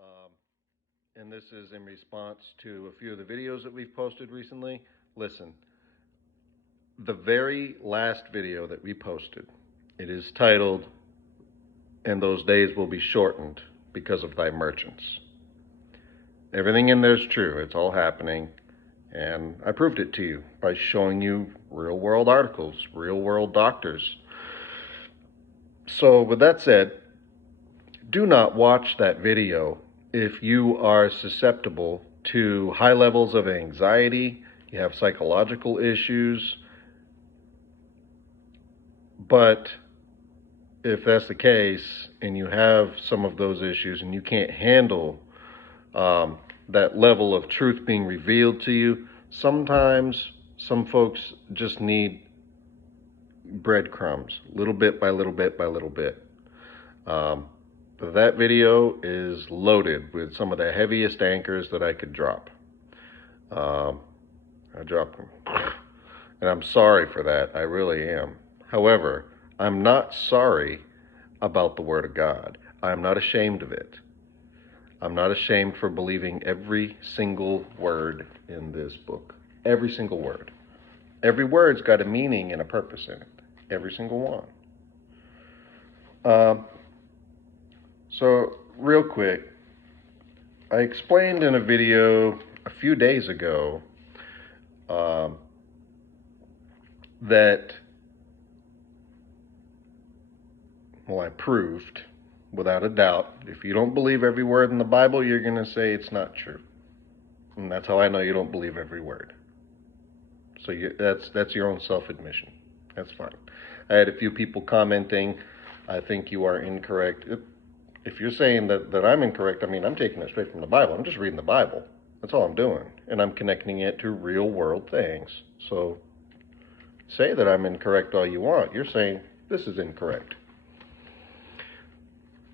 Um, and this is in response to a few of the videos that we've posted recently. Listen, the very last video that we posted, it is titled, "And Those Days Will Be Shortened Because of Thy Merchants." Everything in there is true. It's all happening. And I proved it to you by showing you real world articles, real world doctors. So, with that said, do not watch that video if you are susceptible to high levels of anxiety, you have psychological issues. But if that's the case and you have some of those issues and you can't handle that level of truth being revealed to you, sometimes some folks just need breadcrumbs, little bit by little bit by little bit. But that video is loaded with some of the heaviest anchors that I could drop. I dropped them. And I'm sorry for that. I really am. However, I'm not sorry about the Word of God. I'm not ashamed of it. I'm not ashamed for believing every single word in this book. Every single word. Every word's got a meaning and a purpose in it. Every single one. So, real quick, I explained in a video a few days ago that, well, I proved without a doubt, if you don't believe every word in the Bible, you're going to say it's not true. And that's how I know you don't believe every word. So that's your own self-admission. That's fine. I had a few people commenting, I think you are incorrect. If you're saying that I'm incorrect, I mean, I'm taking it straight from the Bible. I'm just reading the Bible. That's all I'm doing. And I'm connecting it to real world things. So say that I'm incorrect all you want. You're saying this is incorrect.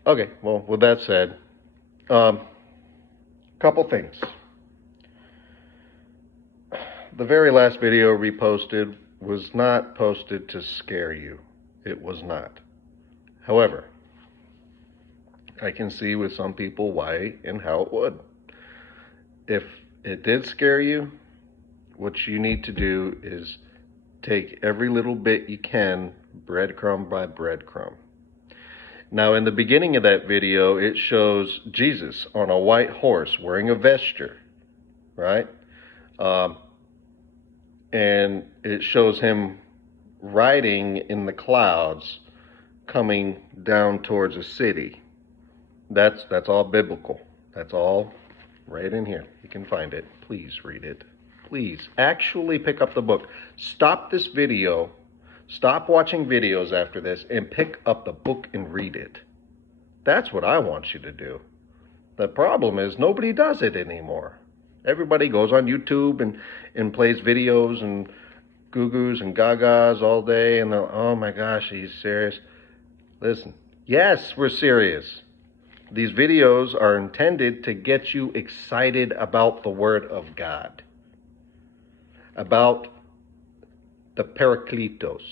Okay, well, with that said, couple things. The very last video reposted was not posted to scare you. It was not. However, I can see with some people why and how it would. If it did scare you, what you need to do is take every little bit you can, breadcrumb by breadcrumb. Now, in the beginning of that video, it shows Jesus on a white horse wearing a vesture, right? And it shows him riding in the clouds coming down towards a city. That's all biblical. That's all right in here. You can find it. Please read it. Please actually pick up the book. Stop this video. Stop watching videos after this and pick up the book and read it. That's what I want you to do. The problem is nobody does it anymore. Everybody goes on YouTube and plays videos and goo-goos and gagas all day and they'll, oh my gosh, he's serious. Listen, yes, we're serious. These videos are intended to get you excited about the Word of God, about the Parakletos.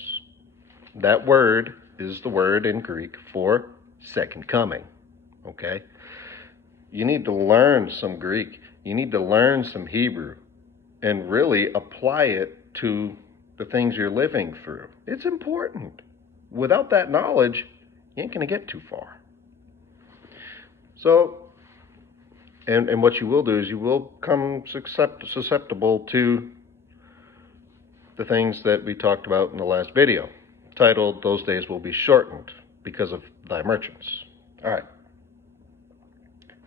That word is the word in Greek for second coming, okay? You need to learn some Greek. You need to learn some Hebrew and really apply it to the things you're living through. It's important. Without that knowledge, you ain't going to get too far. So, and what you will do is you will come susceptible to the things that we talked about in the last video, titled, "Those Days Will Be Shortened Because of Thy Merchants." All right.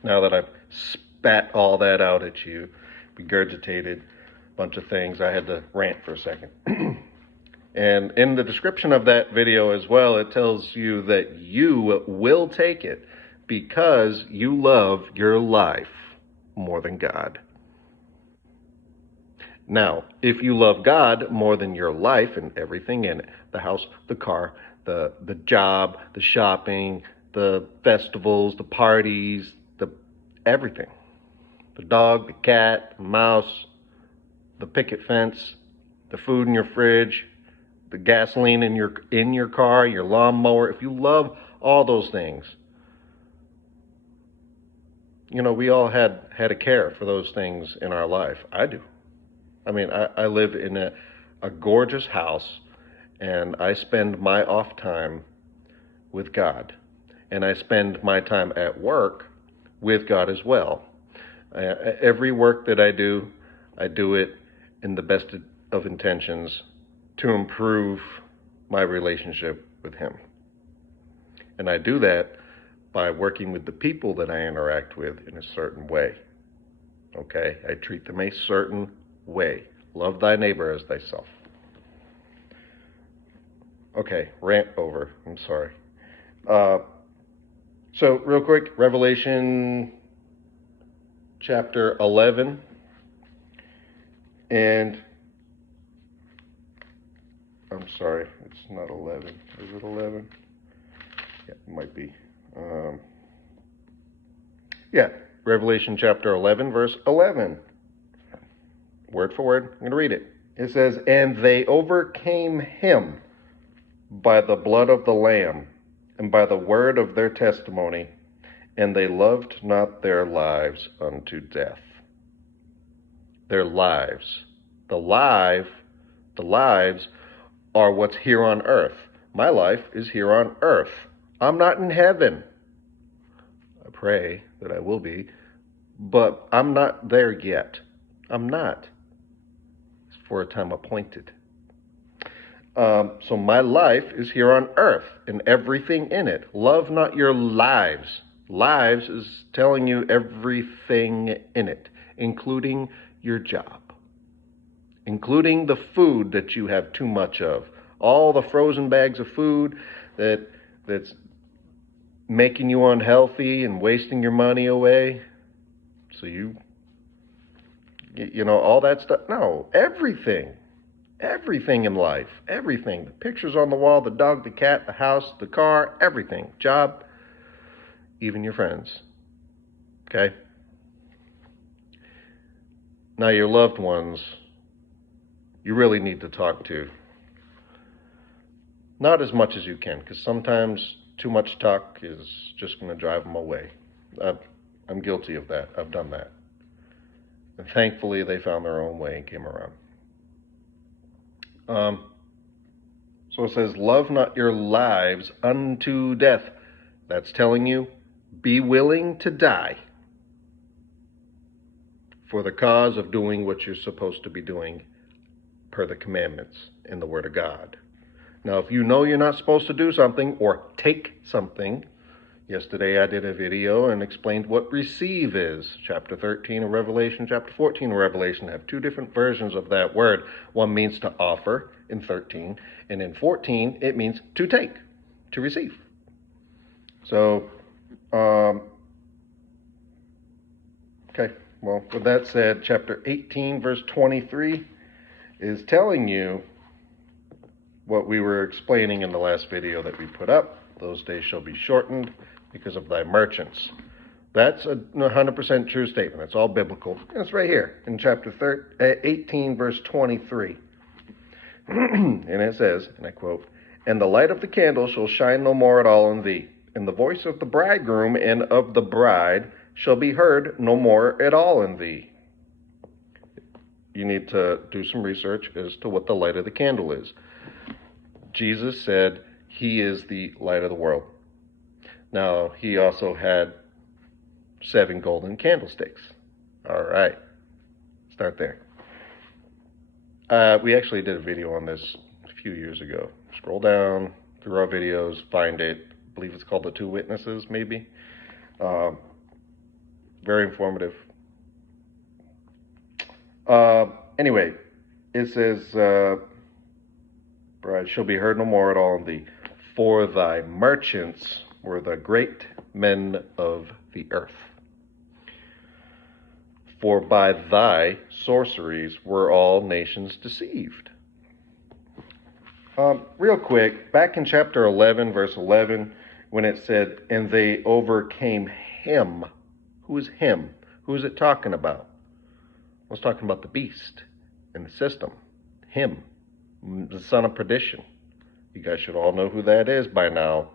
Now that I've spat all that out at you, regurgitated a bunch of things, I had to rant for a second. And in the description of that video as well, it tells you that you will take it because you love your life more than God. Now, if you love God more than your life and everything in it, the house, the car, the job, the shopping, the festivals, the parties, everything, the dog, the cat, the mouse, the picket fence, the food in your fridge, the gasoline in your car, your lawnmower, if you love all those things, we all had a care for those things in our life. I do. I mean, I live in a gorgeous house, and I spend my off time with God. And I spend my time at work with God as well. Every work that I do it in the best of intentions to improve my relationship with Him. And I do that by working with the people that I interact with in a certain way. Okay? I treat them a certain way. Love thy neighbor as thyself. Okay, rant over. I'm sorry. So real quick, Revelation chapter 11. And I'm sorry, it's not 11. Is it 11? Yeah, it might be. Revelation chapter 11, verse 11. Word for word, I'm going to read it. It says, "And they overcame him by the blood of the Lamb and by the word of their testimony, and they loved not their lives unto death." Their lives. The lives are what's here on earth. My life is here on earth. I'm not in heaven. I pray that I will be, but I'm not there yet. I'm not. It's for a time appointed. So my life is here on earth and everything in it. Love not your lives. Lives is telling you everything in it, including your job, including the food that you have too much of, all the frozen bags of food that's making you unhealthy and wasting your money away. So you know, all that stuff. No, everything in life, everything. The pictures on the wall, the dog, the cat, the house, the car, everything. Job, even your friends. Okay? Now your loved ones, you really need to talk to. Not as much as you can, because sometimes too much talk is just going to drive them away. I'm guilty of that. I've done that. And thankfully, they found their own way and came around. So it says, love not your lives unto death. That's telling you, be willing to die for the cause of doing what you're supposed to be doing per the commandments in the Word of God. Now, if you know you're not supposed to do something or take something, yesterday I did a video and explained what receive is. Chapter 13 of Revelation, chapter 14 of Revelation have two different versions of that word. One means to offer in 13, and in 14 it means to take, to receive. So, okay, well, with that said, chapter 18, verse 23 is telling you what we were explaining in the last video that we put up. Those days shall be shortened because of thy merchants. That's a 100% true statement. It's all biblical. It's right here in chapter 18, verse 23. And it says, and I quote, "And the light of the candle shall shine no more at all in thee, and the voice of the bridegroom and of the bride shall be heard no more at all in thee." You need to do some research as to what the light of the candle is. Jesus said he is the light of the world. Now, he also had 7 golden candlesticks. All right, start there. We actually did a video on this a few years ago. Scroll down through our videos, find it. I believe it's called The Two Witnesses, maybe. Very informative. Anyway, it says, "Bride shall be heard no more at all in thee, for thy merchants were the great men of the earth. For by thy sorceries were all nations deceived." Real quick, back in chapter 11, verse 11, when it said, "And they overcame him." Who is him? Who is it talking about? I was talking about the beast in the system. Him, the son of perdition. You guys should all know who that is by now,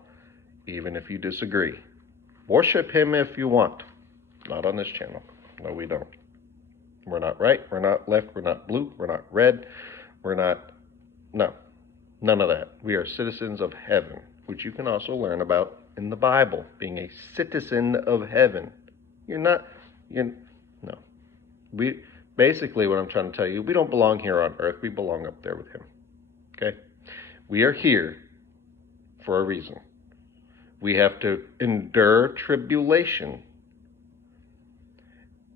even if you disagree. Worship him if you want. Not on this channel. No, we don't. We're not right, we're not left, we're not blue, we're not red, we're not, no, none of that. We are citizens of heaven, which you can also learn about in the Bible, being a citizen of heaven. No. Basically what I'm trying to tell you, we don't belong here on earth, we belong up there with him, okay? We are here for a reason. We have to endure tribulation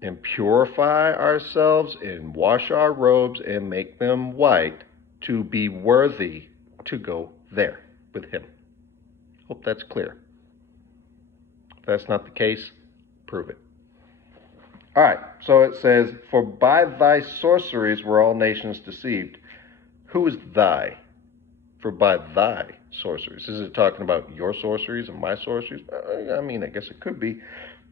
and purify ourselves and wash our robes and make them white to be worthy to go there with him. Hope that's clear. If that's not the case, prove it. All right, so it says, for by thy sorceries were all nations deceived. Who is thy? For by thy sorceries. Is it talking about your sorceries and my sorceries? I mean, I guess it could be.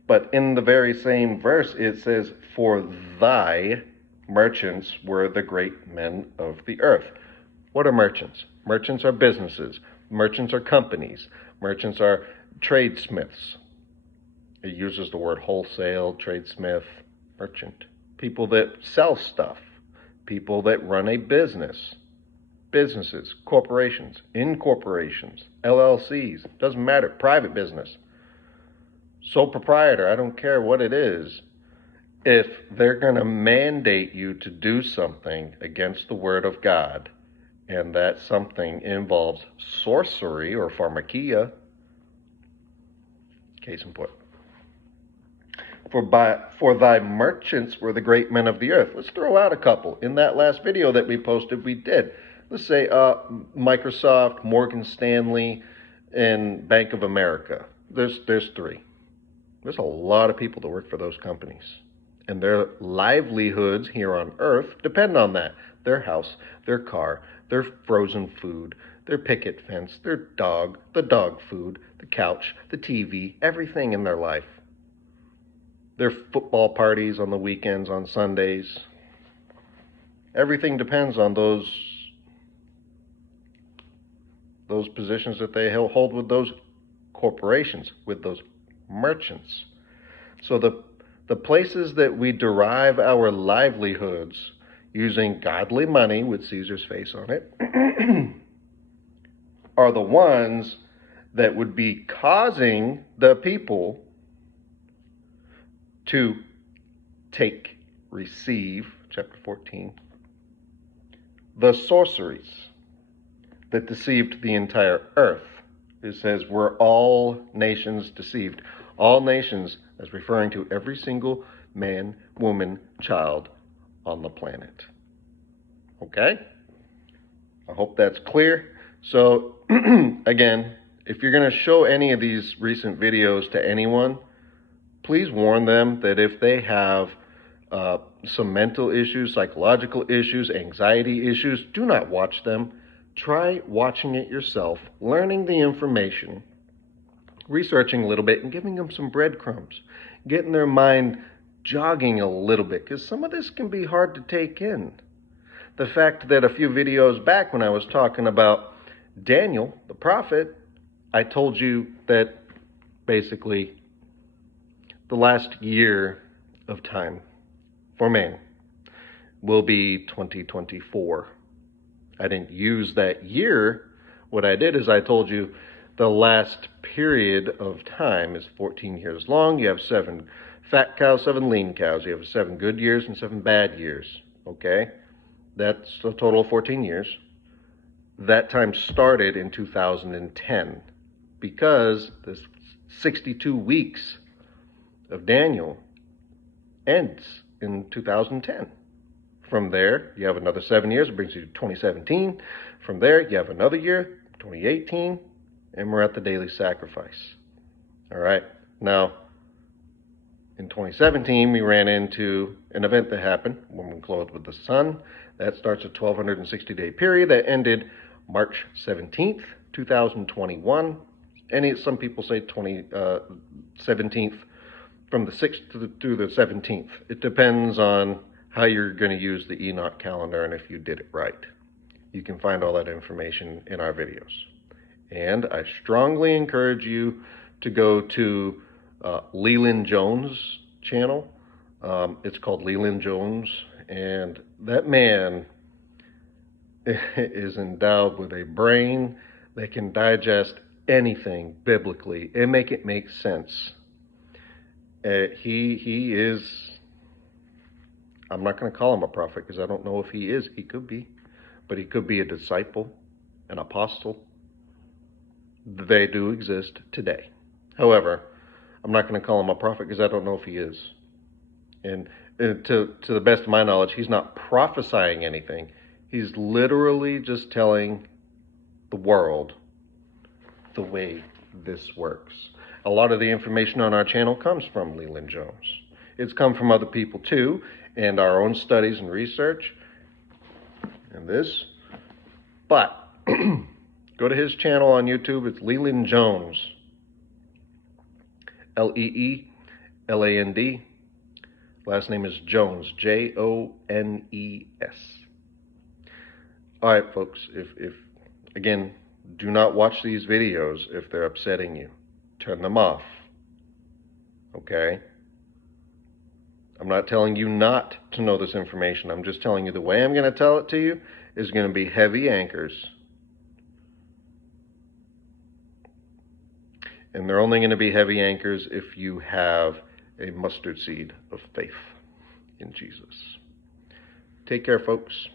But in the very same verse, it says, for thy merchants were the great men of the earth. What are merchants? Merchants are businesses. Merchants are companies. Merchants are tradesmiths. It uses the word wholesale, tradesmith, merchant. People that sell stuff. People that run a business. Businesses, corporations, incorporations, LLCs. Doesn't matter. Private business. Sole proprietor, I don't care what it is. If they're going to mandate you to do something against the word of God, and that something involves sorcery or pharmakia, case in point. For thy merchants were the great men of the earth. Let's throw out a couple. In that last video that we posted, we did. Let's say Microsoft, Morgan Stanley, and Bank of America. There's three. There's a lot of people that work for those companies. And their livelihoods here on earth depend on that. Their house, their car, their frozen food, their picket fence, their dog, the dog food, the couch, the TV, everything in their life. Their football parties on the weekends, on Sundays. Everything depends on those positions that they hold with those corporations, with those merchants. So the places that we derive our livelihoods using godly money with Caesar's face on it are the ones that would be causing the people to receive, chapter 14, the sorceries that deceived the entire earth. It says, were all nations deceived. All nations, as referring to every single man, woman, child on the planet. Okay? I hope that's clear. So, again, if you're going to show any of these recent videos to anyone, please warn them that if they have some mental issues, psychological issues, anxiety issues, do not watch them. Try watching it yourself, learning the information, researching a little bit, and giving them some breadcrumbs, getting their mind jogging a little bit, because some of this can be hard to take in. The fact that a few videos back when I was talking about Daniel, the prophet, I told you that basically the last year of time for man will be 2024. I didn't use that year. What I did is I told you the last period of time is 14 years long. You have 7 fat cows, 7 lean cows. You have 7 good years and 7 bad years. Okay? That's a total of 14 years. That time started in 2010 because the 62 weeks of Daniel ends in 2010. From there, you have another 7 years. It brings you to 2017. From there, you have another year, 2018, and we're at the daily sacrifice. All right. Now, in 2017, we ran into an event that happened, woman clothed with the sun. That starts a 1,260-day period that ended March 17th, 2021. Some people say 17th, from the 6th to the 17th. It depends on how you're going to use the Enoch calendar and if you did it right. You can find all that information in our videos. And I strongly encourage you to go to Leland Jones' channel. It's called Leland Jones, and that man is endowed with a brain that can digest anything biblically and make it make sense. He is, I'm not going to call him a prophet because I don't know if he is. He could be, but he could be a disciple, an apostle. They do exist today. However, I'm not going to call him a prophet because I don't know if he is. And to the best of my knowledge, he's not prophesying anything. He's literally just telling the world the way this works. A lot of the information on our channel comes from Leland Jones. It's come from other people too, and our own studies and research, and this. But go to his channel on YouTube. It's Leland Jones. Leeland. Last name is Jones. Jones. All right, folks. If again, do not watch these videos if they're upsetting you. Turn them off. Okay? I'm not telling you not to know this information. I'm just telling you the way I'm going to tell it to you is going to be heavy anchors. And they're only going to be heavy anchors if you have a mustard seed of faith in Jesus. Take care, folks.